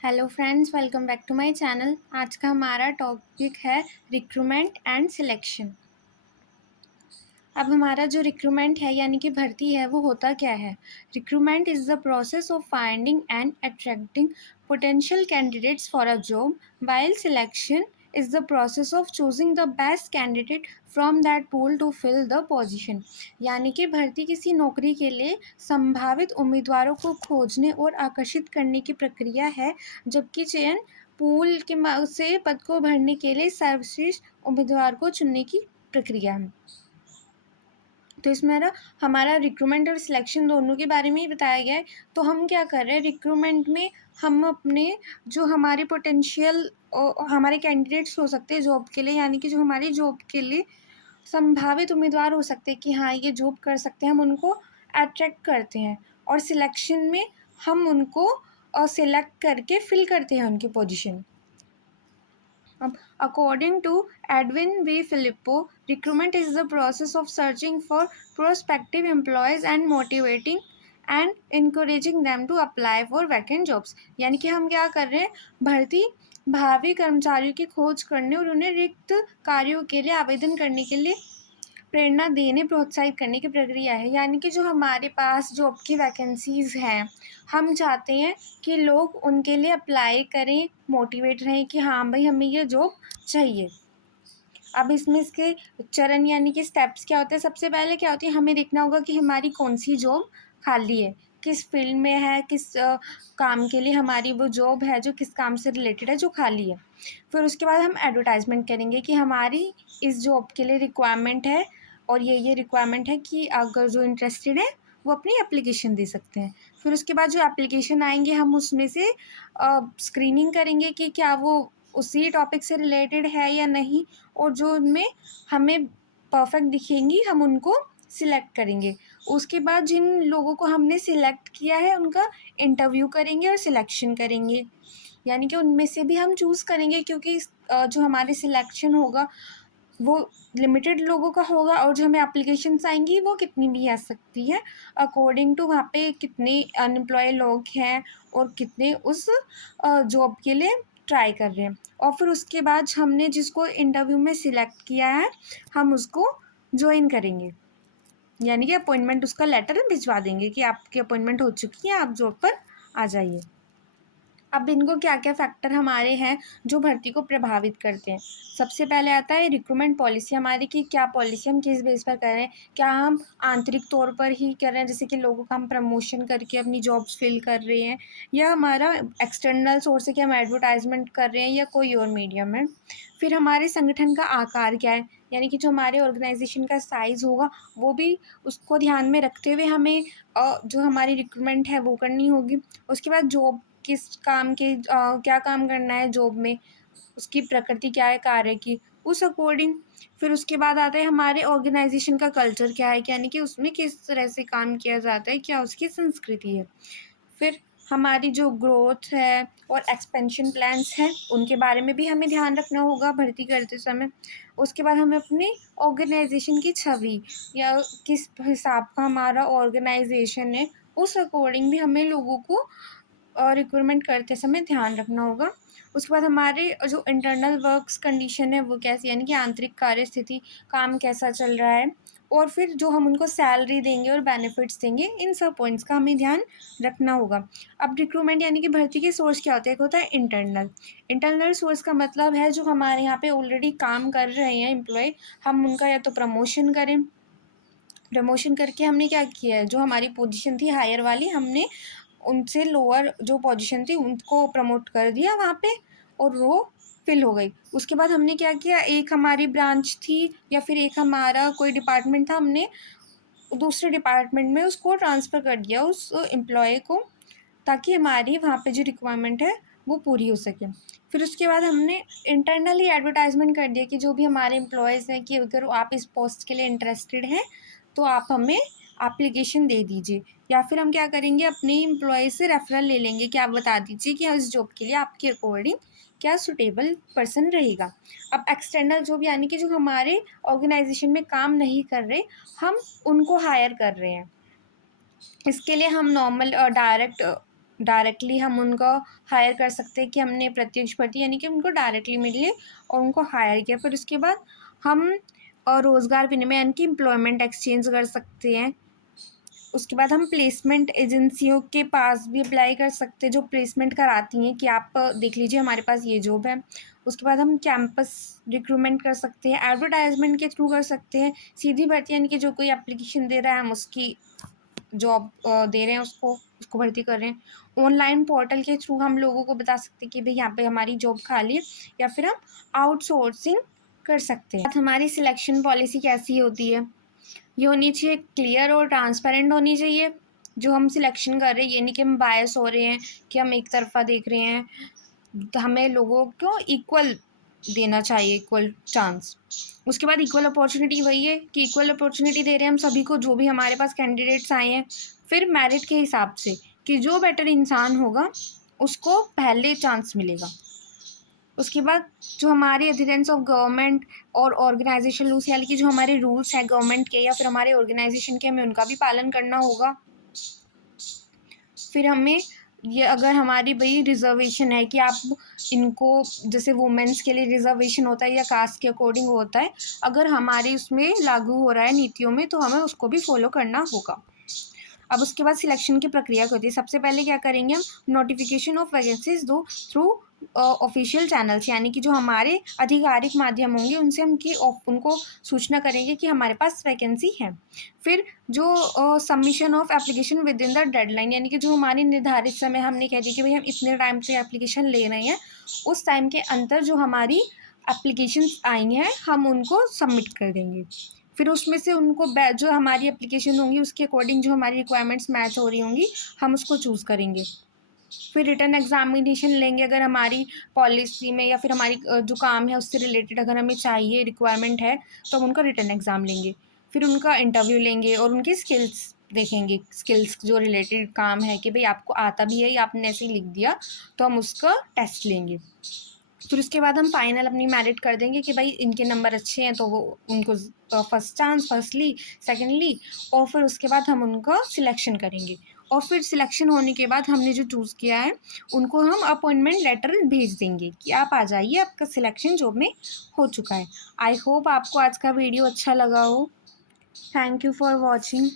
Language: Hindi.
Hello friends, welcome back to my channel. आज का हमारा टॉपिक है रिक्रूटमेंट एंड सिलेक्शन। अब हमारा जो रिक्रूटमेंट है यानी कि भर्ती है वो होता क्या है। Recruitment is the process of finding and attracting potential candidates for a job, while selection is the process of choosing the best candidate from that pool to fill the position. यानी कि भर्ती किसी नौकरी के लिए संभावित उम्मीदवारों को खोजने और आकर्षित करने की प्रक्रिया है, जबकि चयन पूल के से पद को भरने के लिए सर्वश्रेष्ठ उम्मीदवार को चुनने की प्रक्रिया है। तो इसमें ना हमारा रिक्रूटमेंट और सिलेक्शन दोनों के बारे में ही बताया गया है। तो हम क्या कर रहे हैं, रिक्रूटमेंट में हम अपने जो हमारे पोटेंशियल हमारे कैंडिडेट्स हो सकते हैं जॉब के लिए, यानी कि जो हमारी जॉब के लिए संभावित उम्मीदवार हो सकते हैं कि हाँ ये जॉब कर सकते हैं, हम उनको अट्रैक्ट करते हैं। और सिलेक्शन में हम उनको सिलेक्ट करके फिल करते हैं उनकी position. According to Edwin V. Filippo, recruitment is the process of searching for prospective employees and motivating and encouraging them to apply for vacant jobs। यानी कि हम क्या कर रहे हैं, भर्ती भावी कर्मचारियों की खोज करने और उन्हें रिक्त कार्यों के लिए आवेदन करने के लिए प्रेरणा देने, प्रोत्साहित करने की प्रक्रिया है। यानी कि जो हमारे पास जॉब की वैकेंसीज़ हैं, हम चाहते हैं कि लोग उनके लिए अप्लाई करें, मोटिवेट रहें कि हाँ भाई हमें ये जॉब चाहिए। अब इसमें इसके चरण यानी कि स्टेप्स क्या होते हैं। सबसे पहले क्या होती है, हमें देखना होगा कि हमारी कौन सी जॉब खाली है, किस फील्ड में है, किस काम के लिए हमारी वो जॉब है, जो किस काम से रिलेटेड है, जो खाली है। फिर उसके बाद हम एडवर्टाइजमेंट करेंगे कि हमारी इस जॉब के लिए रिक्वायरमेंट है और ये रिक्वायरमेंट है कि अगर जो इंटरेस्टेड है वो अपनी एप्लीकेशन दे सकते हैं। फिर उसके बाद जो एप्लीकेशन आएंगे हम उसमें से स्क्रीनिंग करेंगे कि क्या वो उसी टॉपिक से रिलेटेड है या नहीं, और जो उनमें हमें परफेक्ट दिखेंगी हम उनको सिलेक्ट करेंगे। उसके बाद जिन लोगों को हमने सिलेक्ट किया है उनका इंटरव्यू करेंगे और सिलेक्शन करेंगे। यानी कि उनमें से भी हम चूज़ करेंगे, क्योंकि जो हमारे सिलेक्शन होगा वो लिमिटेड लोगों का होगा और जो हमें एप्लीकेशंस आएंगी वो कितनी भी आ सकती है, अकॉर्डिंग टू वहाँ पे कितने अनएम्प्लॉय लोग हैं और कितने उस जॉब के लिए ट्राई कर रहे हैं। और फिर उसके बाद हमने जिसको इंटरव्यू में सिलेक्ट किया है हम उसको ज्वाइन करेंगे, यानी कि अपॉइंटमेंट उसका लेटर भिजवा देंगे कि आपकी अपॉइंटमेंट हो चुकी है, आप जॉब पर आ जाइए। अब इनको क्या क्या फैक्टर हमारे हैं जो भर्ती को प्रभावित करते हैं। सबसे पहले आता है रिक्रूटमेंट पॉलिसी हमारी, कि क्या पॉलिसी हम किस बेस पर कर रहे हैं। क्या हम आंतरिक तौर पर ही कर रहे हैं, जैसे कि लोगों का हम प्रमोशन करके अपनी जॉब्स फिल कर रहे हैं, या हमारा एक्सटर्नल सोर्स है कि हम एडवर्टाइजमेंट कर रहे हैं, या कोई और मीडियम है। फिर हमारे संगठन का आकार क्या है, यानी कि जो हमारे ऑर्गेनाइजेशन का साइज़ होगा वो भी उसको ध्यान में रखते हुए हमें जो हमारी रिक्रूटमेंट है वो करनी होगी। उसके बाद जॉब किस काम के क्या काम करना है जॉब में, उसकी प्रकृति क्या है कार्य की, उस अकॉर्डिंग। फिर उसके बाद आता है हमारे ऑर्गेनाइजेशन का कल्चर क्या है, यानी कि उसमें किस तरह से काम किया जाता है, क्या उसकी संस्कृति है। फिर हमारी जो ग्रोथ है और एक्सपेंशन प्लान्स हैं उनके बारे में भी हमें ध्यान रखना होगा भर्ती करते समय। उसके बाद हमें अपनी ऑर्गेनाइजेशन की छवि या किस हिसाब का हमारा ऑर्गेनाइजेशन है उस अकॉर्डिंग भी हमें लोगों को रिक्रूटमेंट करते समय ध्यान रखना होगा। उसके बाद हमारे जो इंटरनल वर्क्स कंडीशन है वो कैसी, यानी कि आंतरिक कार्य स्थिति, काम कैसा चल रहा है, और फिर जो हम उनको सैलरी देंगे और बेनिफिट्स देंगे, इन सब पॉइंट्स का हमें ध्यान रखना होगा। अब रिक्रूटमेंट यानी कि भर्ती के सोर्स क्या होते हैं, एक होता है इंटरनल। इंटरनल सोर्स का मतलब है जो हमारे यहाँ पे ऑलरेडी काम कर रहे हैं एम्प्लॉय, हम उनका या तो प्रमोशन करें, प्रमोशन करके हमने क्या किया है, जो हमारी पोजीशन थी हायर वाली हमने उनसे लोअर जो पोजीशन थी उनको प्रमोट कर दिया वहाँ पे, और वो फिल हो गई। उसके बाद हमने क्या किया, एक हमारी ब्रांच थी या फिर एक हमारा कोई डिपार्टमेंट था, हमने दूसरे डिपार्टमेंट में उसको ट्रांसफ़र कर दिया उस एम्प्लॉय को, ताकि हमारी वहाँ पे जो रिक्वायरमेंट है वो पूरी हो सके। फिर उसके बाद हमने इंटरनली एडवर्टाइजमेंट कर दिया कि जो भी हमारे एम्प्लॉयज़ हैं कि अगर आप इस पोस्ट के लिए इंटरेस्टेड हैं तो आप हमें एप्लीकेशन दे दीजिए, या फिर हम क्या करेंगे अपने एम्प्लॉय से रेफरल ले लेंगे कि आप बता दीजिए कि इस जॉब के लिए आपके अकॉर्डिंग क्या सूटेबल पर्सन रहेगा। अब एक्सटर्नल जॉब यानी कि जो हमारे ऑर्गेनाइजेशन में काम नहीं कर रहे, हम उनको हायर कर रहे हैं। इसके लिए हम नॉर्मल डायरेक्ट डायरेक्टली हम उनको हायर कर सकते हैं कि हमने प्रत्यक्ष भर्ती यानी कि उनको डायरेक्टली मिले और उनको हायर किया। फिर उसके बाद हम रोज़गार विनिमय यानी कि एम्प्लॉयमेंट एक्सचेंज कर सकते हैं। उसके बाद हम प्लेसमेंट एजेंसियों के पास भी अप्लाई कर सकते हैं जो प्लेसमेंट कराती हैं कि आप देख लीजिए हमारे पास ये जॉब है। उसके बाद हम कैंपस रिक्रूटमेंट कर सकते हैं, एडवर्टाइजमेंट के थ्रू कर सकते हैं, सीधी भर्ती यानी कि जो कोई एप्लीकेशन दे रहा है हम उसकी जॉब दे रहे हैं उसको भर्ती कर रहे हैं। ऑनलाइन पोर्टल के थ्रू हम लोगों को बता सकते हैं कि भाई यहाँ पे हमारी जॉब खाली है, या फिर हम आउटसोर्सिंग कर सकते हैं। हमारी सिलेक्शन पॉलिसी कैसी होती है, ये होनी चाहिए क्लियर और ट्रांसपेरेंट होनी चाहिए। जो हम सिलेक्शन कर रहे हैं ये नहीं कि हम बायस हो रहे हैं कि हम एक तरफा देख रहे हैं। तो हमें लोगों को इक्वल देना चाहिए, इक्वल चांस। उसके बाद इक्वल अपॉर्चुनिटी वही है कि इक्वल अपॉर्चुनिटी दे रहे हैं हम सभी को, जो भी हमारे पास कैंडिडेट्स आए हैं। फिर मेरिट के हिसाब से कि जो बेटर इंसान होगा उसको पहले चांस मिलेगा। उसके बाद जो हमारे अधेरेंस ऑफ गवर्नमेंट और ऑर्गेनाइजेशन रूल्स यानी कि जो हमारे रूल्स हैं गवर्नमेंट के या फिर हमारे ऑर्गेनाइजेशन के, हमें उनका भी पालन करना होगा। फिर हमें ये अगर हमारी भाई रिजर्वेशन है कि आप इनको, जैसे वुमेन्स के लिए रिजर्वेशन होता है या कास्ट के अकॉर्डिंग होता है, अगर हमारे उसमें लागू हो रहा है नीतियों में तो हमें उसको भी फॉलो करना होगा। अब उसके बाद सिलेक्शन की प्रक्रिया क्या होती है, सबसे पहले क्या करेंगे हम, नोटिफिकेशन ऑफ वैकेंसीज दो थ्रू ऑफिशियल चैनल्स यानी कि जो हमारे आधिकारिक माध्यम होंगे उनसे हम कि उनको सूचना करेंगे कि हमारे पास वैकेंसी है। फिर जो submission of application with in the deadline यानी कि जो हमारी निर्धारित समय हमने कह दिया कि भाई हम इतने टाइम से एप्लीकेशन ले रहे हैं, उस टाइम के अंदर जो हमारी एप्लीकेशंस आई हैं हम उनको सबमिट कर देंगे। फिर उसमें से उनको जो हमारी एप्लीकेशन होंगी उसके अकॉर्डिंग जो हमारी रिक्वायरमेंट्स मैच हो रही होंगी हम उसको चूज़ करेंगे। फिर रिटन एग्जामिनेशन लेंगे अगर हमारी पॉलिसी में या फिर हमारी जो काम है उससे रिलेटेड अगर हमें चाहिए, रिक्वायरमेंट है, तो हम उनका रिटन एग्ज़ाम लेंगे। फिर उनका इंटरव्यू लेंगे और उनकी स्किल्स देखेंगे, स्किल्स जो रिलेटेड काम है कि भाई आपको आता भी है या आपने ऐसे ही लिख दिया, तो हम उसका टेस्ट लेंगे। फिर उसके बाद हम फाइनल अपनी मेरिट कर देंगे कि भाई इनके नंबर अच्छे हैं तो वो उनको फर्स्ट चांस, फर्स्टली, सेकेंडली, और फिर उसके बाद हम उनका सिलेक्शन करेंगे। और फिर सिलेक्शन होने के बाद हमने जो चूज़ किया है उनको हम अपॉइंटमेंट लेटर भेज देंगे कि आप आ जाइए, आपका सिलेक्शन जॉब में हो चुका है। आई होप आपको आज का वीडियो अच्छा लगा हो। Thank you for watching.